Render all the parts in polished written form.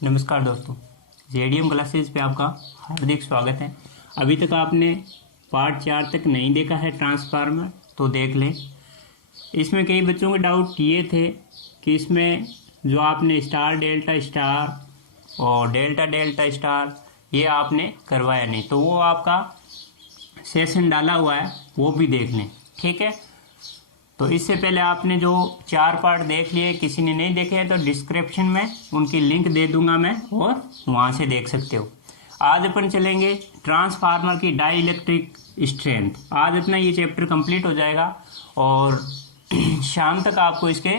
नमस्कार दोस्तों, JDM classes पे आपका हार्दिक स्वागत है। अभी तक आपने पार्ट 4 तक नहीं देखा है ट्रांसफार्मर तो देख लें। इसमें कई बच्चों के डाउट ये थे कि इसमें जो आपने स्टार डेल्टा स्टार और डेल्टा डेल्टा स्टार ये आपने करवाया नहीं, तो वो आपका सेशन डाला हुआ है, वो भी देख लें। ठीक है, तो इससे पहले आपने जो 4 पार्ट देख लिए, किसी ने नहीं देखे हैं तो डिस्क्रिप्शन में उनकी लिंक दे दूंगा मैं, और वहाँ से देख सकते हो। आज अपन चलेंगे ट्रांसफार्मर की डाई इलेक्ट्रिक स्ट्रेंथ। आज अपना ये चैप्टर कंप्लीट हो जाएगा और शाम तक आपको इसके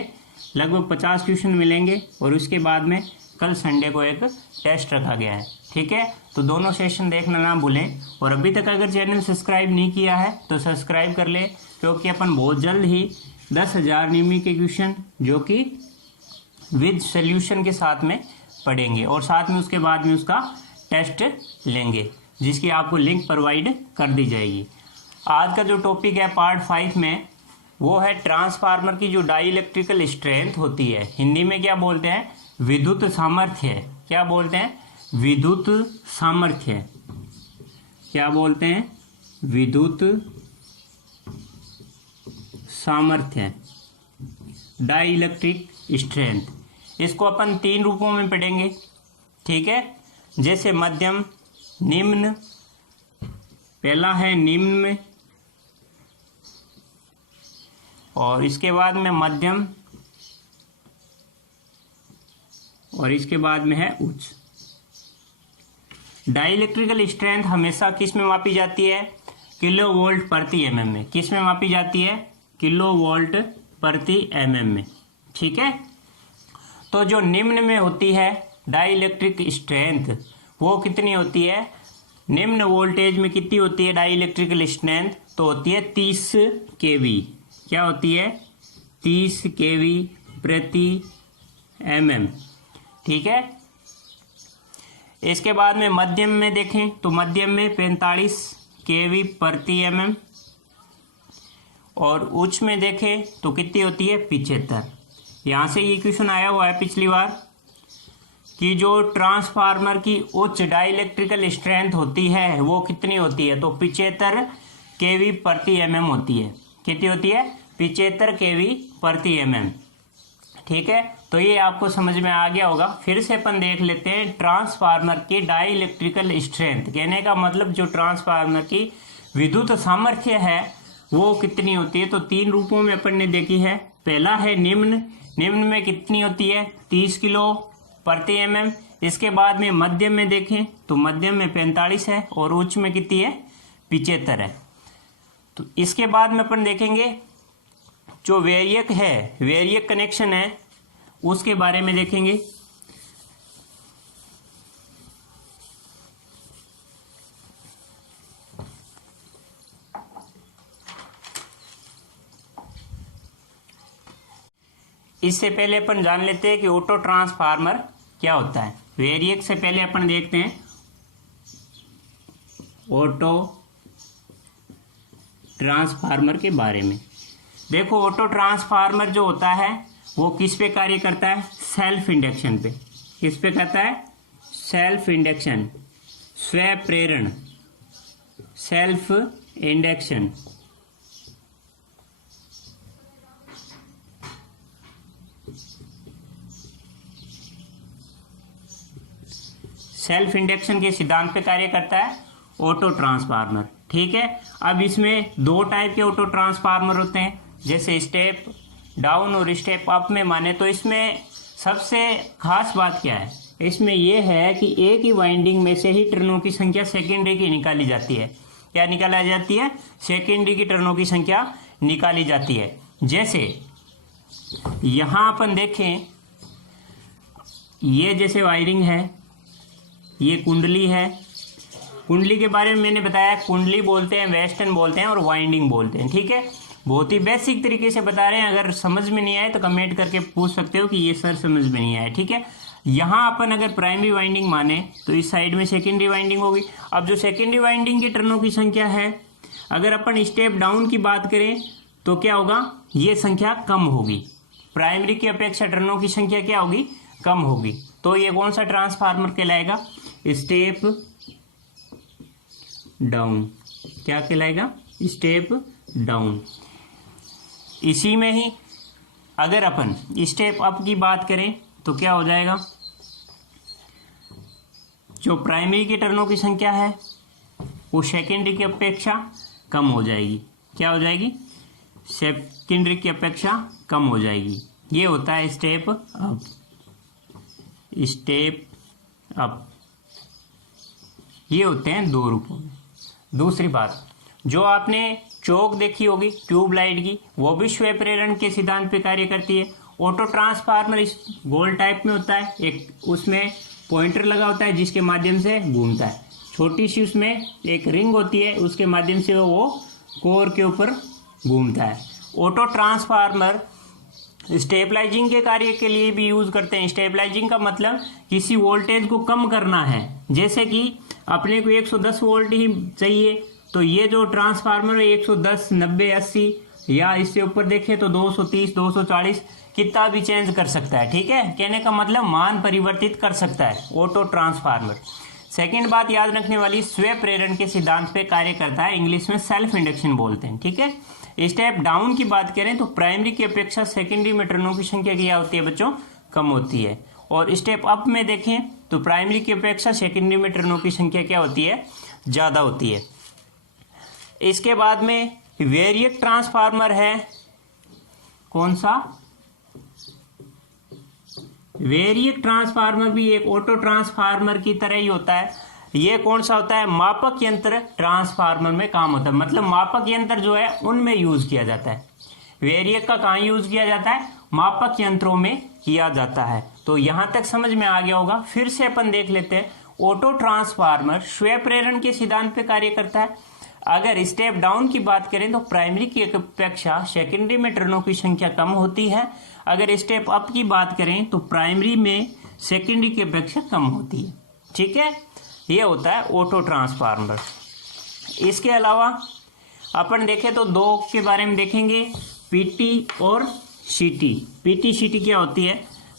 लगभग 50 क्वेश्चन मिलेंगे, और उसके बाद में कल संडे को एक टेस्ट रखा गया है। ठीक है, तो दोनों सेशन देखना ना भूलें। और अभी तक अगर चैनल सब्सक्राइब नहीं किया है तो सब्सक्राइब कर ले, क्योंकि अपन बहुत जल्द ही 10,000 निमी के क्वेश्चन जो कि विद सॉल्यूशन के साथ में पढ़ेंगे, और साथ में उसके बाद में उसका टेस्ट लेंगे, जिसकी आपको लिंक प्रोवाइड कर दी जाएगी। आज का जो टॉपिक है पार्ट 5 में, वो है ट्रांसफार्मर की जो डाई इलेक्ट्रिकल स्ट्रेंथ होती है। हिंदी में क्या बोलते हैं? विद्युत सामर्थ्य। क्या बोलते हैं? विद्युत सामर्थ्य। क्या बोलते हैं? विद्युत सामर्थ्य, डाई इलेक्ट्रिक स्ट्रेंथ। इसको अपन 3 रूपों में पढ़ेंगे। ठीक है, जैसे मध्यम, निम्न। पहला है निम्न में, और इसके बाद में मध्यम, और इसके बाद में है उच्च। डाई इलेक्ट्रिकल स्ट्रेंथ हमेशा किस में मापी जाती है? किलो वोल्ट प्रति एमएम में। किस में मापी जाती है? किलो वोल्ट प्रति एमएम में। ठीक है, तो जो निम्न में होती है डाई इलेक्ट्रिक स्ट्रेंथ, वो कितनी होती है? निम्न वोल्टेज में कितनी होती है डाई इलेक्ट्रिकल स्ट्रेंथ? तो होती है 30 केवी। क्या होती है? 30 केवी प्रति एमएम। ठीक है, इसके बाद में मध्यम में देखें तो मध्यम में 45 केवी प्रति एमएम, और उच्च में देखें तो कितनी होती है? 75। यहाँ से ये क्वेश्चन आया हुआ है पिछली बार कि जो ट्रांसफार्मर की उच्च डाई इलेक्ट्रिकल स्ट्रेंथ होती है वो कितनी होती है? तो 75 केवी प्रति एमएम होती है। कितनी होती है? 75 केवी प्रति एमएम। ठीक है, तो ये आपको समझ में आ गया होगा। फिर से अपन देख लेते हैं ट्रांसफार्मर की डाई इलेक्ट्रिकल स्ट्रेंथ। कहने का मतलब जो ट्रांसफार्मर की विद्युत सामर्थ्य है वो कितनी होती है? तो 3 रूपों में अपन ने देखी है। पहला है निम्न। निम्न में कितनी होती है? 30 किलो प्रति एमएम। इसके बाद में मध्यम में देखें तो मध्यम में 45 है, और उच्च में कितनी है? 75 है। तो इसके बाद में अपन देखेंगे जो वेरियक है, वेरियक कनेक्शन है, उसके बारे में देखेंगे। इससे पहले अपन जान लेते हैं कि ऑटो ट्रांसफार्मर क्या होता है। वेरियक से पहले अपन देखते हैं ऑटो ट्रांसफार्मर के बारे में। देखो, ऑटो ट्रांसफार्मर जो होता है वो किस पे कार्य करता है? सेल्फ इंडक्शन पे। किस पे करता है? सेल्फ इंडक्शन, स्व प्रेरण, सेल्फ इंडक्शन। सेल्फ इंडक्शन के सिद्धांत पे कार्य करता है ऑटो ट्रांसफार्मर। ठीक है, अब इसमें 2 टाइप के ऑटो ट्रांसफार्मर होते हैं, जैसे स्टेप डाउन और स्टेप अप में माने तो इसमें सबसे खास बात क्या है? इसमें यह है कि एक ही वाइंडिंग में से ही टर्नों की संख्या सेकेंडरी की निकाली जाती है। क्या निकाला जाती है? सेकेंडरी की टर्नों की संख्या निकाली जाती है। जैसे यहां अपन देखें, ये जैसे वायरिंग है, ये कुंडली है। कुंडली के बारे में मैंने बताया, कुंडली बोलते हैं, वेस्टर्न बोलते हैं, और वाइंडिंग बोलते हैं। ठीक है, बहुत ही बेसिक तरीके से बता रहे हैं। अगर समझ में नहीं आए तो कमेंट करके पूछ सकते हो कि ये सर समझ में नहीं आया। ठीक है, यहाँ अपन अगर प्राइमरी वाइंडिंग माने तो इस साइड में सेकेंडरी वाइंडिंग होगी। अब जो सेकेंडरी वाइंडिंग की टर्नों की संख्या है, अगर अपन स्टेप डाउन की बात करें तो क्या होगा? ये संख्या कम होगी। प्राइमरी की अपेक्षा टर्नों की संख्या क्या होगी? कम होगी। तो ये कौन सा ट्रांसफार्मर कहलाएगा? Step down. क्या कहलाएगा? Step down. इसी में ही अगर अपन स्टेप अप की बात करें तो क्या हो जाएगा? जो प्राइमरी के टर्नों की संख्या है वो सेकेंडरी की अपेक्षा कम हो जाएगी। क्या हो जाएगी? सेकेंडरी की अपेक्षा कम हो जाएगी। ये होता है स्टेप अप। स्टेप अप ये होते हैं दो रूपों में। दूसरी बात, जो आपने चौक देखी होगी ट्यूबलाइट की, वो भी स्वयं प्रेरण के सिद्धांत पे कार्य करती है। ऑटो ट्रांसफार्मर इस गोल टाइप में होता है, एक उसमें पॉइंटर लगा होता है जिसके माध्यम से घूमता है। छोटी सी उसमें एक रिंग होती है, उसके माध्यम से वो कोर के ऊपर घूमता है। ऑटो ट्रांसफार्मर स्टेबलाइजिंग के कार्य के लिए भी यूज करते हैं। स्टेबलाइजिंग का मतलब किसी वोल्टेज को कम करना है, जैसे कि अपने को 110 वोल्ट ही चाहिए, तो ये जो ट्रांसफार्मर है 110, 90, 80 या इससे ऊपर देखें तो 230, 240 कितना भी चेंज कर सकता है। ठीक है, कहने का मतलब मान परिवर्तित कर सकता है ऑटो ट्रांसफार्मर। सेकंड बात याद रखने वाली, स्वयं प्रेरण के सिद्धांत पे कार्य करता है, इंग्लिश में सेल्फ इंडक्शन बोलते हैं। ठीक है, स्टेप डाउन की बात करें तो प्राइमरी की अपेक्षा सेकेंडरी में टर्नों की संख्या क्या होती है बच्चों? कम होती है। और स्टेप अप में देखें तो प्राइमरी की अपेक्षा सेकेंडरी में टर्नों की संख्या क्या होती है? ज्यादा होती है। इसके बाद में वेरिएक ट्रांसफार्मर है। कौन सा? वेरिएक ट्रांसफार्मर भी एक ऑटो ट्रांसफार्मर की तरह ही होता है। ये कौन सा होता है? मापक यंत्र ट्रांसफार्मर में काम होता है, मतलब मापक यंत्र जो है उनमें यूज किया जाता है। वेरिएक का कहाँ यूज किया जाता है? मापक यंत्रों में किया जाता है। तो यहां तक समझ में आ गया होगा। फिर से अपन देख लेते हैं। ऑटो ट्रांसफार्मर स्वयं प्रेरण के सिद्धांत पे कार्य करता है। अगर स्टेप डाउन की बात करें तो प्राइमरी की अपेक्षा सेकेंडरी में टर्नों की संख्या कम होती है। अगर स्टेप अप की बात करें तो प्राइमरी में सेकेंडरी की अपेक्षा कम होती है। ठीक है, ये होता है ऑटो ट्रांसफार्मर। इसके अलावा अपन देखें तो दो के बारे में देखेंगे, पीटी और सीटी। पीटी सीटी क्या होती है?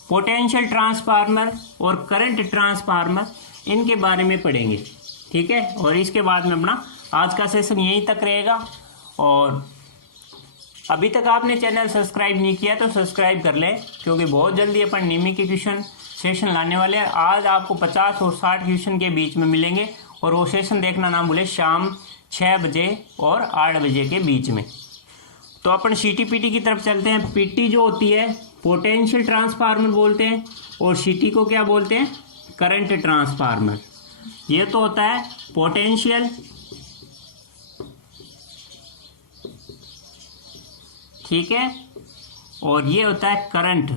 पोटेंशियल ट्रांसफार्मर और करंट ट्रांसफार्मर, इनके बारे में पढ़ेंगे। ठीक है, और इसके बाद में अपना आज का सेशन यहीं तक रहेगा। और अभी तक आपने चैनल सब्सक्राइब नहीं किया तो सब्सक्राइब कर लें, क्योंकि बहुत जल्दी अपन नियमित के क्वेश्चन सेशन लाने वाले हैं। आज आपको 50 और 60 क्वेश्चन के बीच में मिलेंगे, और वो सेशन देखना ना भूले शाम 6 बजे और 8 बजे के बीच में। तो अपन सीटी पीटी की तरफ चलते हैं। पीटी जो होती है पोटेंशियल ट्रांसफार्मर बोलते हैं, और सीटी को क्या बोलते हैं? Current transformer. ये तो होता है पोटेंशियल, ठीक है, और ये होता है करंट।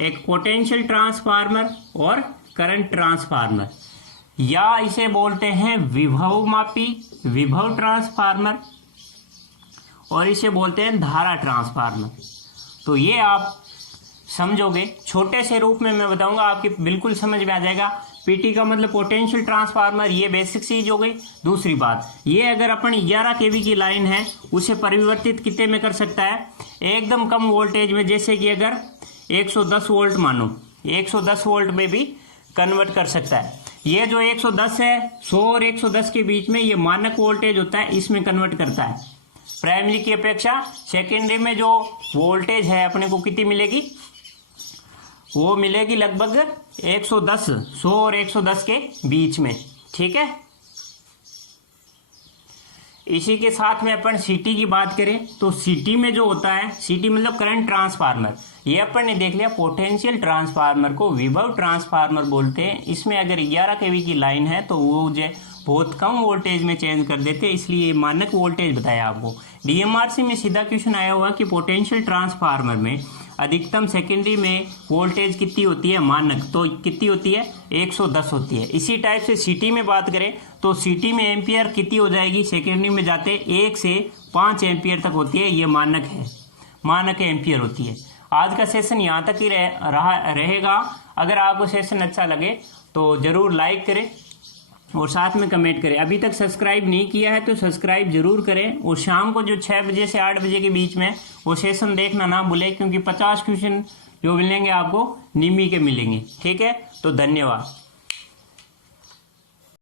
एक पोटेंशियल ट्रांसफार्मर और करंट ट्रांसफार्मर, या इसे बोलते हैं विभवमापी विभव ट्रांसफार्मर, और इसे बोलते हैं धारा ट्रांसफार्मर। तो ये आप समझोगे, छोटे से रूप में मैं बताऊंगा, आपकी बिल्कुल समझ में आ जाएगा। पीटी का मतलब पोटेंशियल ट्रांसफार्मर, ये बेसिक चीज हो गई। दूसरी बात, ये अगर अपन 11 केवी की लाइन है उसे परिवर्तित कितने में कर सकता है? एकदम कम वोल्टेज में, जैसे कि अगर 110 वोल्ट मानो, 110 वोल्ट में भी कन्वर्ट कर सकता है। ये जो 110 है, 100 और 110 के बीच में ये मानक वोल्टेज होता है, इसमें कन्वर्ट करता है। प्राइमरी की अपेक्षा सेकेंडरी में जो वोल्टेज है अपने को कितनी मिलेगी? वो मिलेगी लगभग 110, 100 और 110 के बीच में। ठीक है, इसी के साथ में अपन सीटी की बात करें तो सीटी में जो होता है, सीटी मतलब करंट ट्रांसफार्मर, ये अपन ने देख लिया। पोटेंशियल ट्रांसफार्मर को विभव ट्रांसफार्मर बोलते हैं। इसमें अगर 11 केवी की लाइन है तो वो जो बहुत कम वोल्टेज में चेंज कर देते हैं, इसलिए मानक वोल्टेज बताया आपको। डीएमआरसी में सीधा क्वेश्चन आया हुआ कि पोटेंशियल ट्रांसफार्मर में अधिकतम सेकेंडरी में वोल्टेज कितनी होती है मानक, तो कितनी होती है? 110 होती है। इसी टाइप से सिटी में बात करें तो सिटी में एम्पियर कितनी हो जाएगी? सेकेंडरी में जाते 1 से 5 एम्पियर तक होती है, ये मानक है, मानक एम्पियर होती है। आज का सेशन यहाँ तक ही रहेगा। अगर आपको सेशन अच्छा लगे तो जरूर लाइक करें और साथ में कमेंट करें। अभी तक सब्सक्राइब नहीं किया है तो सब्सक्राइब जरूर करें, और शाम को जो 6 बजे से 8 बजे के बीच में वो सेशन देखना ना भूलें, क्योंकि 50 क्वेश्चन जो मिलेंगे आपको निमी के मिलेंगे। ठीक है, तो धन्यवाद।